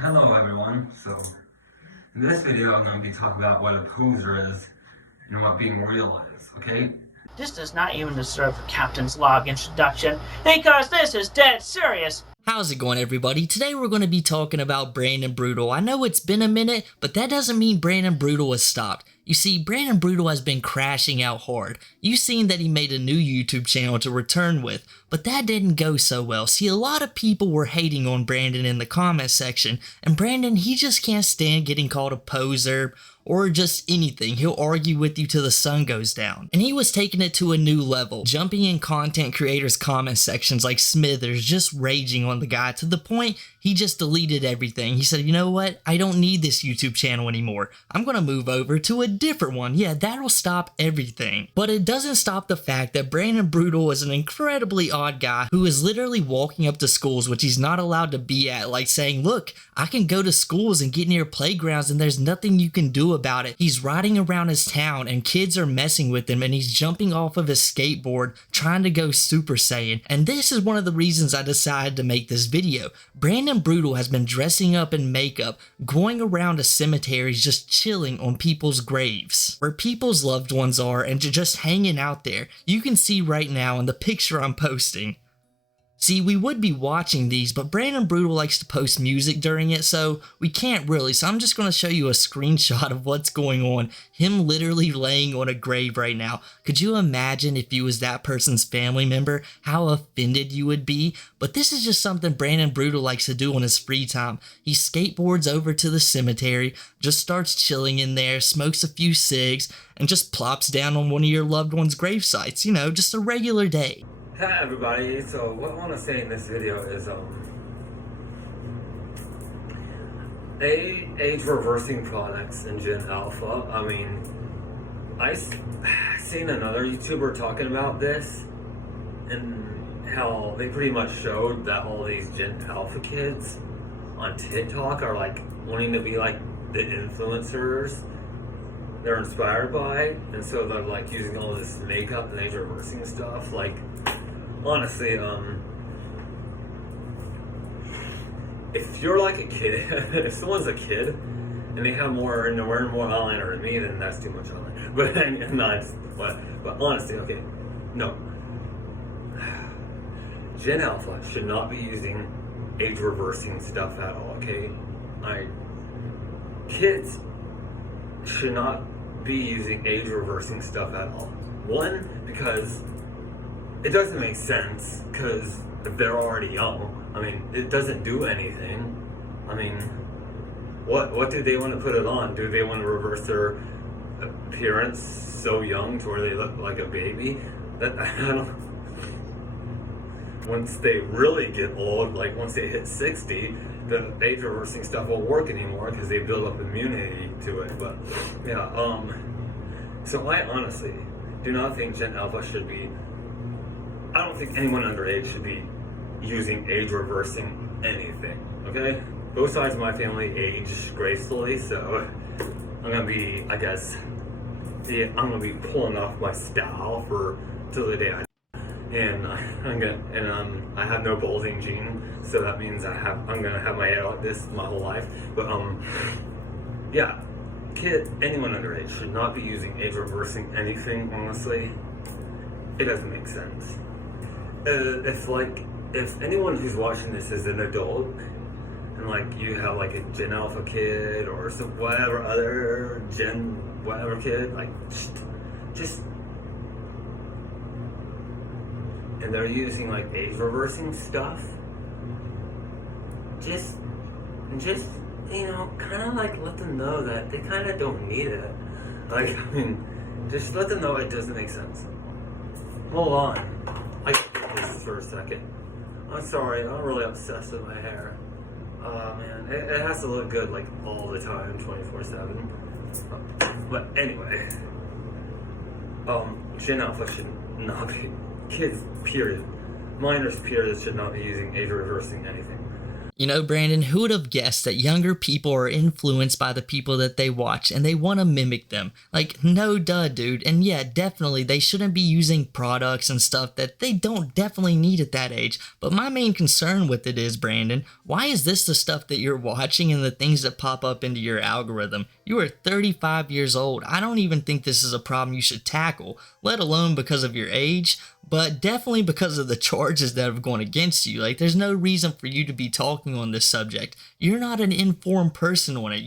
Hello everyone, so in this video I'm going to be talking about what a poser is and what being real is, okay? This does not even deserve a captain's log introduction, because this is dead serious. How's it going, everybody? Today we're going to be talking about Brandon Brootal. I know it's been a minute, but that doesn't mean Brandon Brootal has stopped. You see, Brandon Brootal has been crashing out hard. You've seen that he made a new YouTube channel to return with, but that didn't go so well. See, a lot of people were hating on Brandon in the comment section, and Brandon, he just can't stand getting called a poser or just anything. He'll argue with you till the sun goes down. And he was taking it to a new level, jumping in content creators' comment sections like Smithers, just raging on the guy to the point he just deleted everything. He said, you know what? I don't need this YouTube channel anymore. I'm gonna move over to a different one. Yeah, that'll stop everything. But it doesn't stop the fact that Brandon Brootal is an incredibly odd guy who is literally walking up to schools which he's not allowed to be at, like saying, look, I can go to schools and get near playgrounds and there's nothing you can do about it. He's riding around his town and kids are messing with him and he's jumping off of his skateboard trying to go Super Saiyan. And this is one of the reasons I decided to make this video. Brandon Brootal has been dressing up in makeup, going around to cemeteries just chilling on people's graves, where people's loved ones are, and just hanging out there. You can see right now in the picture I'm posting. See, we would be watching these, but Brandon Brootal likes to post music during it, so we can't really. So I'm just going to show you a screenshot of what's going on. Him literally laying on a grave right now. Could you imagine if you was that person's family member, how offended you would be? But this is just something Brandon Brootal likes to do on his free time. He skateboards over to the cemetery, just starts chilling in there, smokes a few cigs, and just plops down on one of your loved one's grave sites. You know, just a regular day. Hi everybody, so what I want to say in this video is age reversing products in Gen Alpha. I mean, I seen another YouTuber talking about this and how they pretty much showed that all these Gen Alpha kids on TikTok are like wanting to be like the influencers they're inspired by, and so they're like using all this makeup and age reversing stuff. Like, honestly, if you're like a kid, if someone's a kid and they have more and they're wearing more eyeliner than me, then that's too much eyeliner. But and not, but honestly, okay, no. Gen Alpha should not be using age reversing stuff at all. Okay, kids should not be using age reversing stuff at all. One, because it doesn't make sense, because if they're already young, I mean, it doesn't do anything. I mean, what do they want to put it on? Do they want to reverse their appearance so young to where they look like a baby? That I don't. Once they really get old, like once they hit 60, the age reversing stuff won't work anymore because they build up immunity to it. But yeah, so I honestly do not think Gen Alpha should be. I don't think anyone underage should be using age reversing anything, okay? Both sides of my family age gracefully, so I'm gonna be, I guess, yeah, I'm gonna be pulling off my style for till the day I die. And I have no balding gene, so that means I'm gonna have my hair like this my whole life. But yeah, anyone underage should not be using age reversing anything. Honestly, it doesn't make sense. If anyone who's watching this is an adult and like you have like a Gen Alpha kid or some whatever other Gen whatever kid, like just and they're using like age reversing stuff, just you know, kind of like let them know that they kind of don't need it. Like, I mean, just let them know it doesn't make sense. Hold on. I get this for a second. I'm sorry, I'm really obsessed with my hair. Man, it has to look good like all the time, 24/7. But anyway, Gen Alpha should not be, kids, period. Minors, period, should not be using age reversing anything. You know, Brandon, who would have guessed that younger people are influenced by the people that they watch and they want to mimic them? Like, no duh, dude. And yeah, definitely, they shouldn't be using products and stuff that they don't definitely need at that age. But my main concern with it is, Brandon, why is this the stuff that you're watching and the things that pop up into your algorithm? You are 35 years old. I don't even think this is a problem you should tackle, let alone because of your age, but definitely because of the charges that have gone against you. Like, there's no reason for you to be talking on this subject. You're not an informed person on it.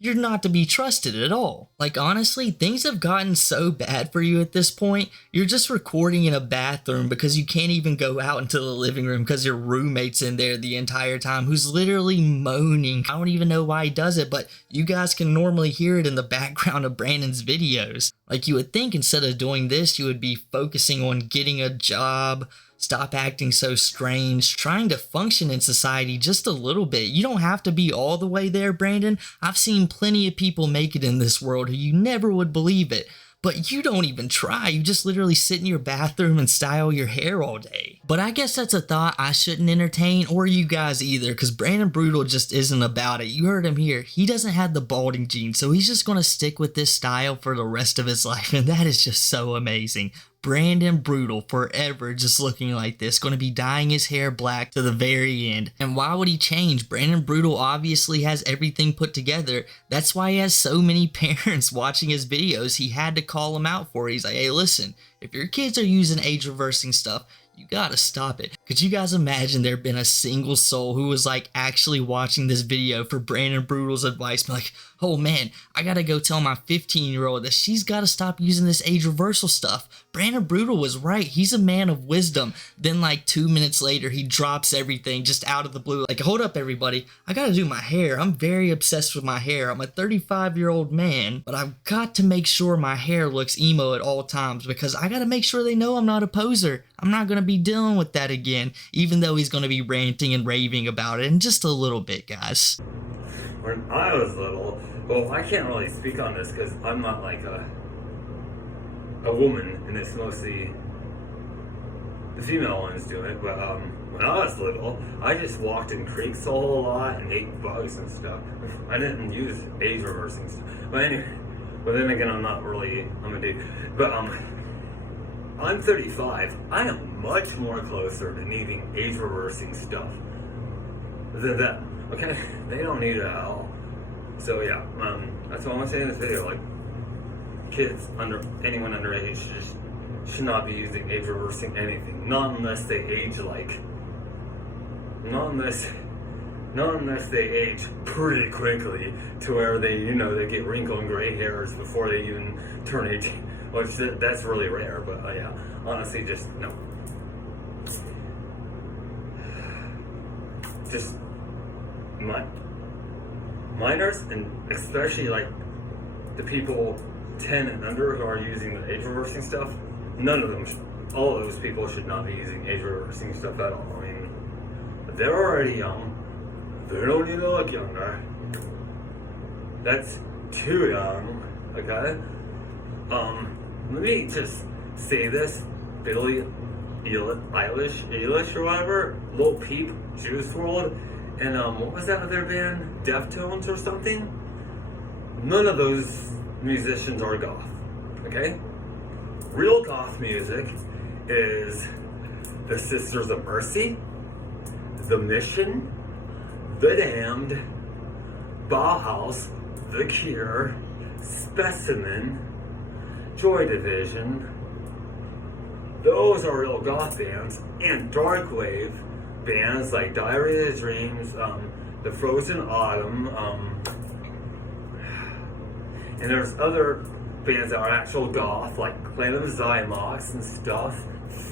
You're not to be trusted at all. Like, honestly, things have gotten so bad for you at this point. You're just recording in a bathroom because you can't even go out into the living room because your roommate's in there the entire time who's literally moaning. I don't even know why he does it, but you guys can normally hear it in the background of Brandon's videos. Like, you would think instead of doing this, you would be focusing on getting a job, stop acting so strange, trying to function in society just a little bit. You don't have to be all the way there, Brandon. I've seen plenty of people make it in this world who you never would believe it. But you don't even try. You just literally sit in your bathroom and style your hair all day. But I guess that's a thought I shouldn't entertain, or you guys either, because Brandon Brootal just isn't about it. You heard him here. He doesn't have the balding gene, so he's just going to stick with this style for the rest of his life, and that is just so amazing. Brandon Brootal forever just looking like this, going to be dyeing his hair black to the very end. And why would he change? Brandon Brootal obviously has everything put together. That's why he has so many parents watching his videos. He had to call them out for it. He's like, hey, listen, if your kids are using age reversing stuff, you gotta stop it. Could you guys imagine there been a single soul who was like actually watching this video for Brandon Brutal's advice, be like, oh man, I gotta go tell my 15-year-old that she's gotta stop using this age reversal stuff. Brandon Brootal was right. He's a man of wisdom. Then like 2 minutes later, he drops everything just out of the blue. Like, hold up everybody, I gotta do my hair. I'm very obsessed with my hair. I'm a 35-year-old man, but I've got to make sure my hair looks emo at all times because I gotta make sure they know I'm not a poser. I'm not gonna be dealing with that again, even though he's gonna be ranting and raving about it in just a little bit, guys. When I was little, well, I can't really speak on this because I'm not like a woman, and it's mostly the female ones do it. But when I was little, I just walked in creeks a whole lot and ate bugs and stuff. I didn't use age reversing stuff. But anyway, but then again, I'm a dude. But I'm 35. I am much more closer to needing age reversing stuff than them. Okay, they don't need it at all. So yeah, that's what I'm gonna say in this video. Like, kids anyone underage just should not be using age reversing anything. Not unless they age not unless they age pretty quickly to where they get wrinkle and gray hairs before they even turn 18. Which that's really rare, but yeah, honestly, just no. Just minors, and especially like the people 10 and under who are using the age reversing stuff, all of those people should not be using age reversing stuff at all. I mean, they're already young. They don't need to look younger. That's too young, okay? Let me just say this, Billie Eilish or whatever, Lil Peep, Juice WRLD, and what was that other band? Deftones or something? None of those musicians are goth, okay? Real goth music is the Sisters of Mercy, The Mission, The Damned, Bauhaus, The Cure, Specimen, Joy Division. Those are real goth bands, and dark wave bands like Diary of the Dreams, The Frozen Autumn, and there's other bands that are actual goth, like Clan of Zymox and stuff,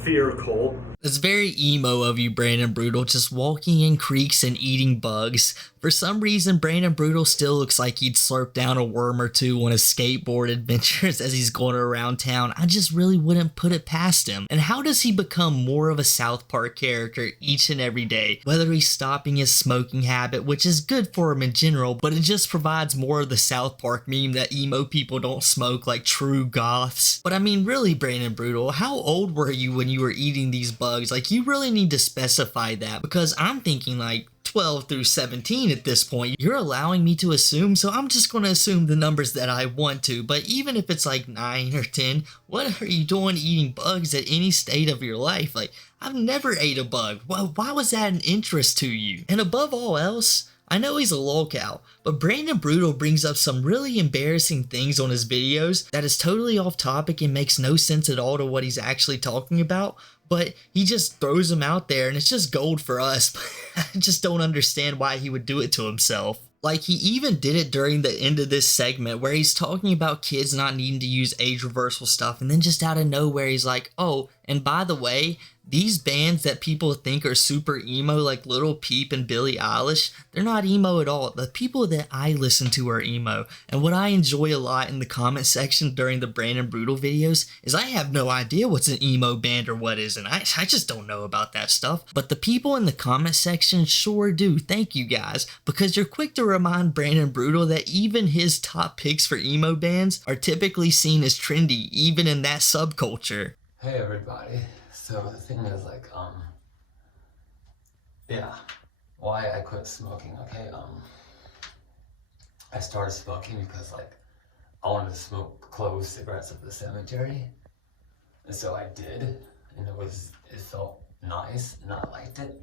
Fear Cult. It's very emo of you, Brandon Brootal, just walking in creeks and eating bugs. For some reason, Brandon Brootal still looks like he'd slurp down a worm or two on his skateboard adventures as he's going around town. I just really wouldn't put it past him. And how does he become more of a South Park character each and every day? Whether he's stopping his smoking habit, which is good for him in general, but it just provides more of the South Park meme that emo people don't smoke like true goths. But I mean, really, Brandon Brootal, how old were you when you were eating these bugs? Like, you really need to specify that, because I'm thinking like 12 through 17 at this point. You're allowing me to assume, so I'm just going to assume the numbers that I want to. But even if it's like 9 or 10, what are you doing eating bugs at any state of your life? Like, I've never ate a bug. Why was that an interest to you? And above all else, I know he's a lolcow, but Brandon Brootal brings up some really embarrassing things on his videos that is totally off topic and makes no sense at all to what he's actually talking about, but he just throws them out there and it's just gold for us. I just don't understand why he would do it to himself. Like, he even did it during the end of this segment where he's talking about kids not needing to use age reversal stuff, and then just out of nowhere he's like, oh, and by the way, these bands that people think are super emo like Lil Peep and Billie Eilish, they're not emo at all. The people that I listen to are emo, and what I enjoy a lot in the comment section during the Brandon Brootal videos is I have no idea what's an emo band or what isn't. I just don't know about that stuff, but the people in the comment section sure do. Thank you guys, because you're quick to remind Brandon Brootal that even his top picks for emo bands are typically seen as trendy, even in that subculture. Hey everybody, so the thing is like, why I quit smoking, okay, I started smoking because like, I wanted to smoke closed cigarettes at the cemetery, and so I did, and it felt nice, and I liked it,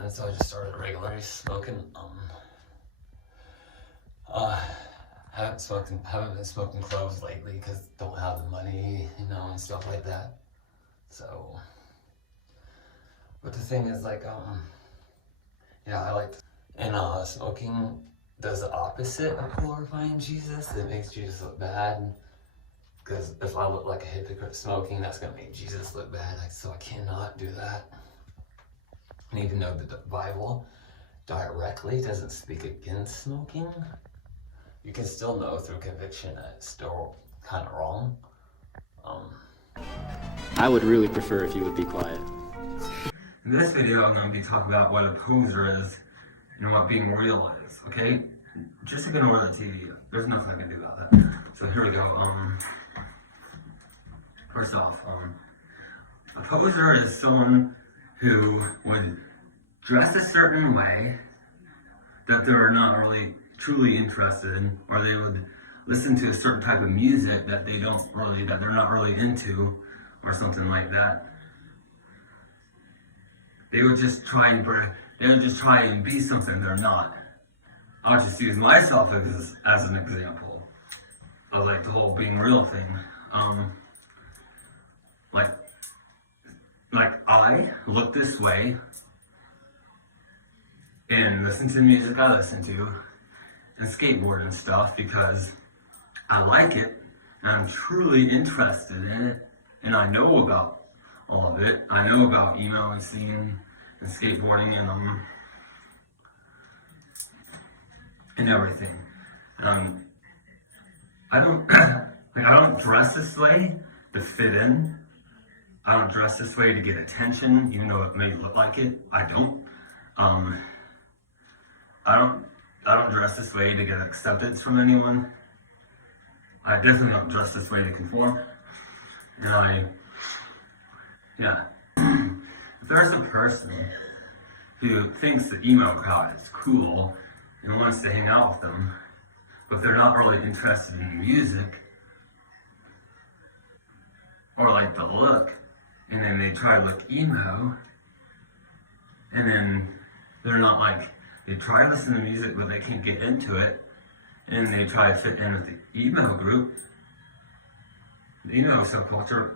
and so I just started regularly smoking. Haven't been smoking cloves lately because don't have the money, and stuff like that. So, but the thing is like, I like, and smoking does the opposite of glorifying Jesus. It makes Jesus look bad, because if I look like a hypocrite smoking, that's gonna make Jesus look bad. So I cannot do that. And even though the Bible directly doesn't speak against smoking, you can still know through conviction that it's still kind of wrong. I would really prefer if you would be quiet. In this video, I'm going to be talking about what a poser is and what being real is, okay? Just ignore the TV. There's nothing I can do about that. So here we go. First off, a poser is someone who would dress a certain way that they're not really truly interested in, or they would listen to a certain type of music that they're not really into, or something like that. They would just try and be something they're not. I'll just use myself as an example of like the whole being real thing. Like I look this way and listen to the music I listen to and skateboard and stuff because I like it and I'm truly interested in it and I know about all of it. I know about emo and scene and skateboarding and everything. I don't dress this way to fit in. I don't dress this way to get attention, even though it may look like it. I don't. I don't dress this way to get acceptance from anyone. I definitely don't dress this way to conform. And if there's a person who thinks the emo crowd is cool and wants to hang out with them, but they're not really interested in the music or like the look, and then they try to look emo, and then they're not like, they try to listen to music but they can't get into it, and they try to fit in with the emo group, the emo subculture,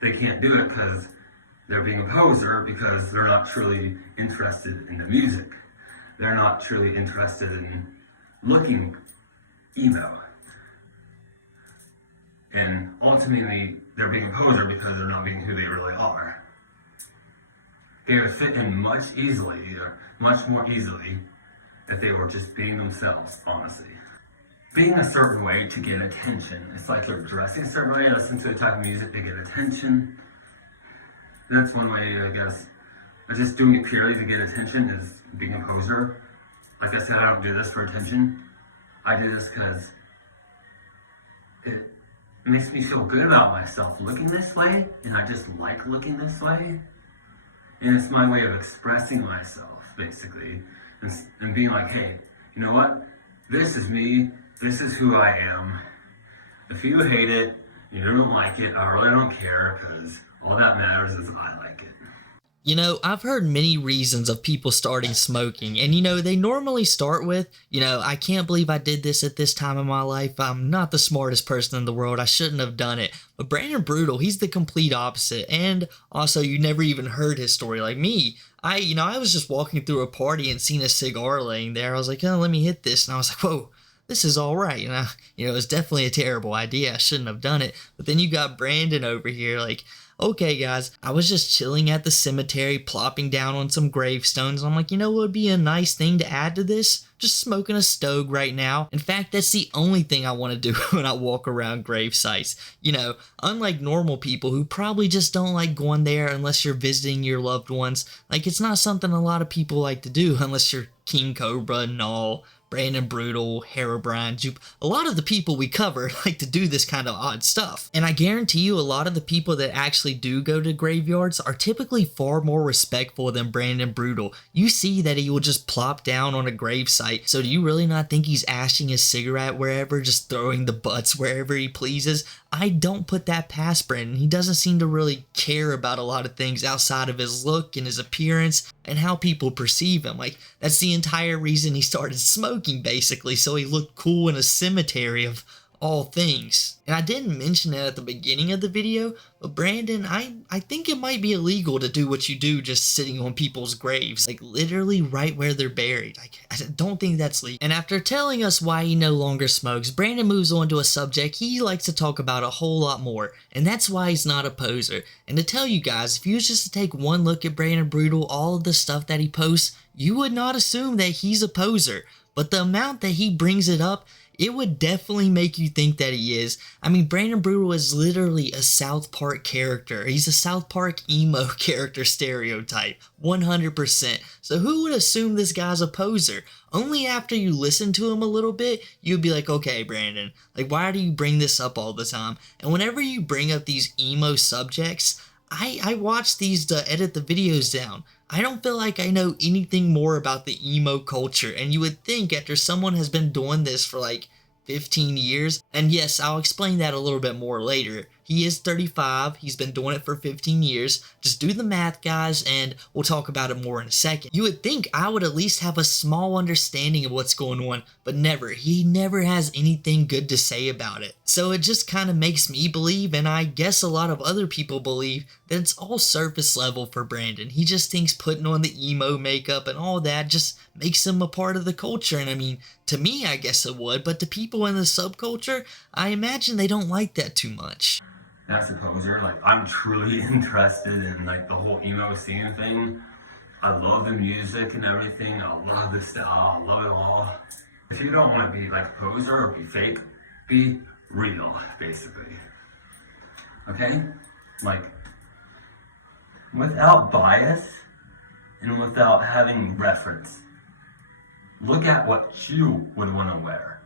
they can't do it because they're being a poser, because they're not truly interested in the music. They're not truly interested in looking emo. And ultimately, they're being a poser because they're not being who they really are. They would fit in much more easily, if they were just being themselves, honestly. Being a certain way to get attention. It's like you're dressing a certain way, listening to a type of music to get attention. That's one way, I guess. But just doing it purely to get attention is being a poser. Like I said, I don't do this for attention. I do this because it makes me feel good about myself looking this way, and I just like looking this way. And it's my way of expressing myself. basically, and being like, hey, you know what? This is me. This is who I am. If you hate it, you don't like it, I really don't care, because all that matters is I like it. You know, I've heard many reasons of people starting smoking, and you know, they normally start with, you know, I can't believe I did this at this time in my life. I'm not the smartest person in the world. I shouldn't have done it. But Brandon Brootal, he's the complete opposite. And also, you never even heard his story like me. I was just walking through a party and seen a cigar laying there. I was like, oh, let me hit this. And I was like, whoa, this is all right. It was definitely a terrible idea. I shouldn't have done it. But then you got Brandon over here like, okay, guys, I was just chilling at the cemetery, plopping down on some gravestones. I'm like, you know what would be a nice thing to add to this? Just smoking a stogue right now. In fact, that's the only thing I want to do when I walk around grave sites. You know, unlike normal people who probably just don't like going there unless you're visiting your loved ones. Like, it's not something a lot of people like to do unless you're King Cobra, Null, Brandon Brootal, Herobrine, Jupe. A lot of the people we cover like to do this kind of odd stuff. And I guarantee you a lot of the people that actually do go to graveyards are typically far more respectful than Brandon Brootal. You see that he will just plop down on a gravesite. So do you really not think he's ashing his cigarette wherever, just throwing the butts wherever he pleases? I don't put that past Brandon. He doesn't seem to really care about a lot of things outside of his look and his appearance and how people perceive him. Like, that's the entire reason he started smoking, basically, so he looked cool in a cemetery of all things. And I didn't mention it at the beginning of the video, but Brandon, I think it might be illegal to do what you do just sitting on people's graves, like literally right where they're buried. I don't think that's legal. And after telling us why he no longer smokes, Brandon moves on to a subject he likes to talk about a whole lot more, and that's why he's not a poser. And to tell you guys, if you was just to take one look at Brandon Brootal, all of the stuff that he posts, you would not assume that he's a poser. But the amount that he brings it up, it would definitely make you think that he is. I mean, Brandon Brootal is literally a South Park character. He's a South Park emo character stereotype, 100%. So who would assume this guy's a poser? Only after you listen to him a little bit, you'd be like, okay, Brandon, like, why do you bring this up all the time? And whenever you bring up these emo subjects, I watch these to edit the videos down. I don't feel like I know anything more about the emo culture, and you would think after someone has been doing this for like 15 years, and yes, I'll explain that a little bit more later. He is 35, he's been doing it for 15 years. Just do the math, guys, and we'll talk about it more in a second. You would think I would at least have a small understanding of what's going on, but never. He never has anything good to say about it. So it just kind of makes me believe, and I guess a lot of other people believe, that it's all surface level for Brandon. He just thinks putting on the emo makeup and all that just makes him a part of the culture. And I mean, to me, I guess it would, but to people in the subculture, I imagine they don't like that too much. That's a poser. Like, I'm truly interested in like the whole emo scene thing. I love the music and everything. I love the style. I love it all. If you don't want to be like a poser or be fake, be real, basically. Okay? Like, without bias and without having reference. Look at what you would want to wear,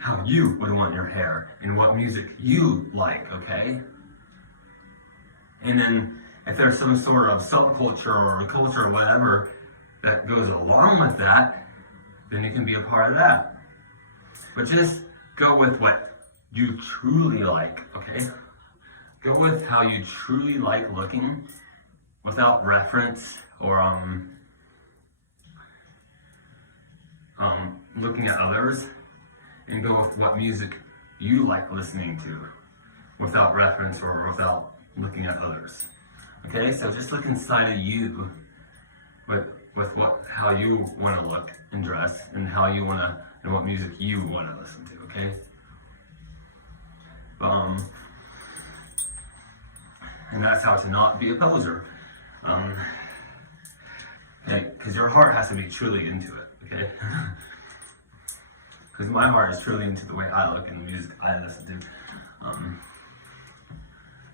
how you would want your hair, and what music you like, okay? And then if there's some sort of subculture or culture or whatever that goes along with that, then you can be a part of that. But just go with what you truly like, okay? Go with how you truly like looking without reference or looking at others, and go with what music you like listening to without reference or without looking at others. Okay, so just look inside of you with how you want to look and dress, and how you want to, and what music you want to listen to. Okay. And that's how to not be a poser. Okay, because your heart has to be truly into it. Okay. Because my heart is truly into the way I look and the music I listen to.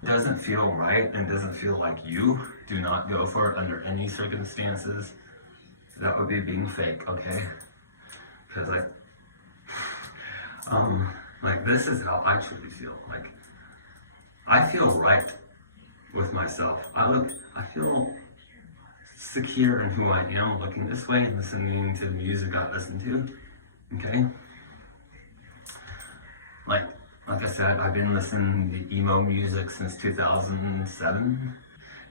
It doesn't feel right and doesn't feel like you. Do not go for it under any circumstances. That would be being fake, okay? Because like this is how I truly feel. Like, I feel right with myself. I feel secure in who I am looking this way and listening to the music I listen to. Okay? Like I said, I've been listening to emo music since 2007.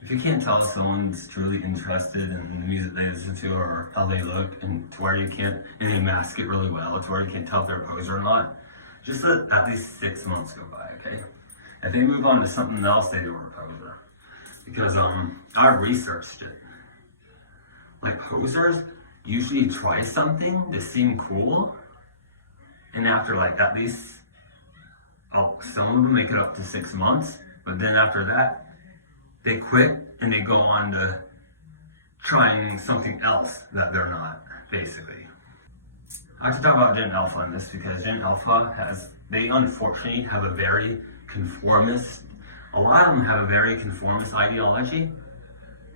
If you can't tell if someone's truly interested in the music they listen to or how they look, and to where you can't, and they mask it really well, to where you can't tell if they're a poser or not, just let at least 6 months go by, okay? If they move on to something else, they were a poser. Because I researched it. Like, posers usually try something to seem cool, and after like at least, some of them make it up to 6 months, but then after that, they quit and they go on to trying something else that they're not, basically. I have to talk about Gen Alpha on this because Gen Alpha they unfortunately have a very conformist, a lot of them have a very conformist ideology,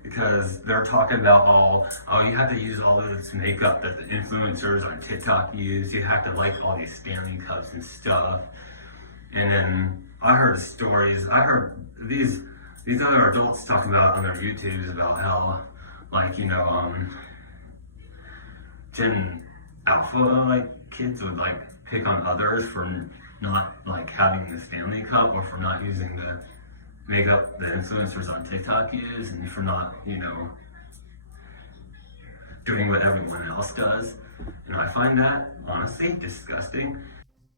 because they're talking about oh, you have to use all of this makeup that the influencers on TikTok use, you have to like all these Stanley Cups and stuff. And then I heard these other adults talking about on their YouTubes about how, like, you know, Gen Alpha, like, kids would, like, pick on others for not, like, having the Stanley Cup, or for not using the makeup the influencers on TikTok use, and for not, you know, doing what everyone else does. And I find that, honestly, disgusting.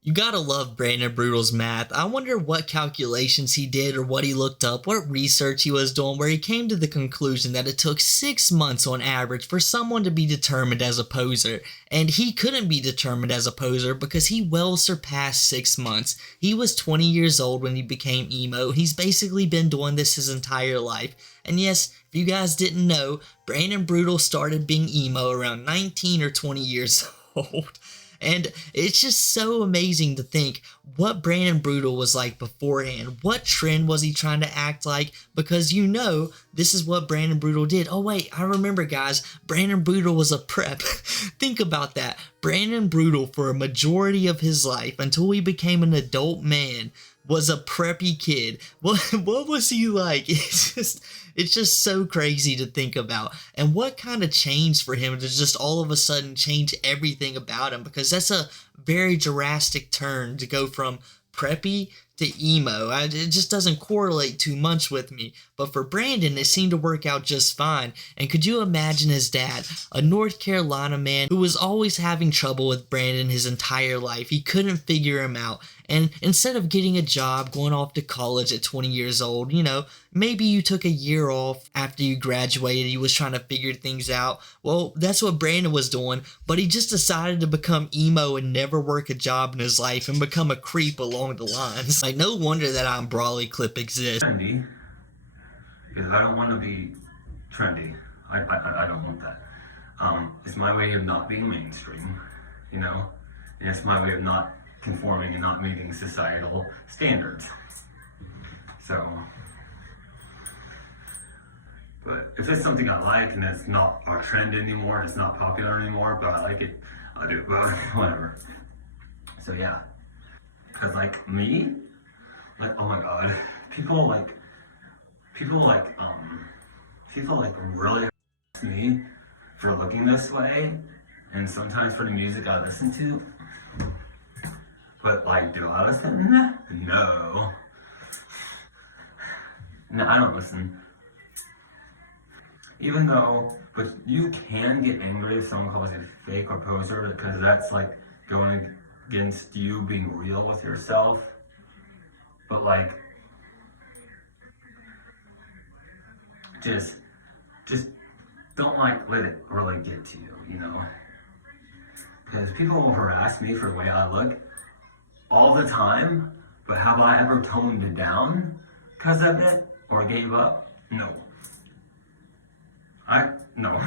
You gotta love Brandon Brutal's math. I wonder what calculations he did or what he looked up, what research he was doing, where he came to the conclusion that it took 6 months on average for someone to be determined as a poser. And he couldn't be determined as a poser because he well surpassed 6 months. He was 20 years old when he became emo. He's basically been doing this his entire life. And yes, if you guys didn't know, Brandon Brutal started being emo around 19 or 20 years old. And it's just so amazing to think what Brandon Brootal was like beforehand. What trend was he trying to act like? Because you know, this is what Brandon Brootal did. Oh wait, I remember guys, Brandon Brootal was a prep. Think about that. Brandon Brootal, for a majority of his life, until he became an adult man, was a preppy kid. What was he like? It's just so crazy to think about. And what kind of changed for him to just all of a sudden change everything about him? Because that's a very drastic turn to go from preppy to emo. It just doesn't correlate too much with me. But for Brandon, it seemed to work out just fine. And could you imagine his dad, a North Carolina man who was always having trouble with Brandon his entire life? He couldn't figure him out. And instead of getting a job, going off to college at 20 years old, you know, maybe you took a year off after you graduated, he was trying to figure things out. Well, that's what Brandon was doing, but he just decided to become emo and never work a job in his life and become a creep along the lines. Like, no wonder that Brawley clip exists. Trendy, because I don't want to be trendy. I don't want that. It's my way of not being mainstream, you know, and it's my way of not conforming and not meeting societal standards. So, but if it's something I like and it's not our trend anymore, it's not popular anymore, but I like it, I'll do it, whatever. So yeah, because like me, like, oh my god, people really me for looking this way, and sometimes for the music I listen to. But like, do I listen? No. No, I don't listen. Even though, but you can get angry if someone calls you fake or poser, because that's like going against you being real with yourself. But like, just don't like let it really get to you, you know? Because people will harass me for the way I look all the time, but have I ever toned it down because of it or gave up? No. No.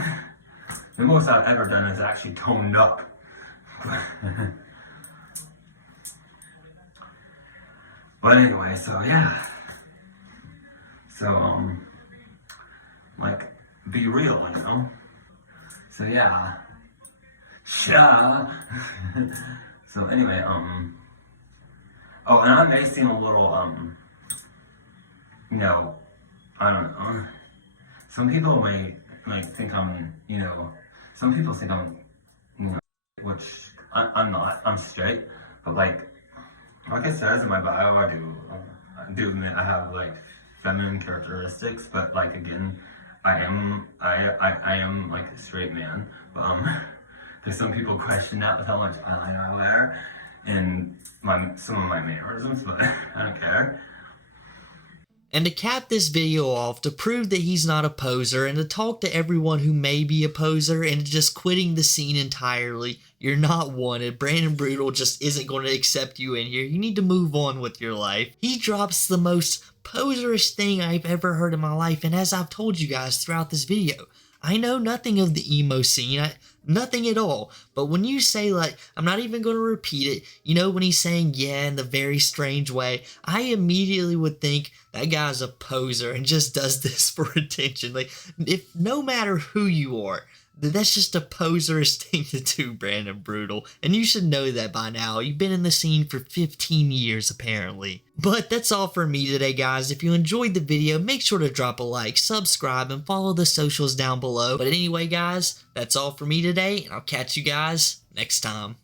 The most I've ever done is actually toned up. But anyway, so yeah. So, like, be real, you know? So yeah. Chilla. So anyway, oh, and I may seem a little, you know, I don't know. Some people may like think I'm, some people think I'm, which I'm not. I'm straight, but like it says in my bio, I do admit I have like feminine characteristics, but like again, I am like a straight man. There's some people question that with how much eyeliner I wear and some of my mannerisms, but I don't care. And to cap this video off, to prove that he's not a poser, and to talk to everyone who may be a poser and just quitting the scene entirely, you're not wanted. Brandon Brootal just isn't going to accept you in here. You need to move on with your life. He drops the most poserish thing I've ever heard in my life, and as I've told you guys throughout this video, I know nothing of the emo scene, nothing at all, but when you say like, I'm not even going to repeat it, when he's saying yeah in the very strange way, I immediately would think that guy's a poser and just does this for attention. Like, if no matter who you are, that's just a poserish thing to do, Brandon Brootal. And you should know that by now. You've been in the scene for 15 years, apparently. But that's all for me today, guys. If you enjoyed the video, make sure to drop a like, subscribe, and follow the socials down below. But anyway, guys, that's all for me today, and I'll catch you guys next time.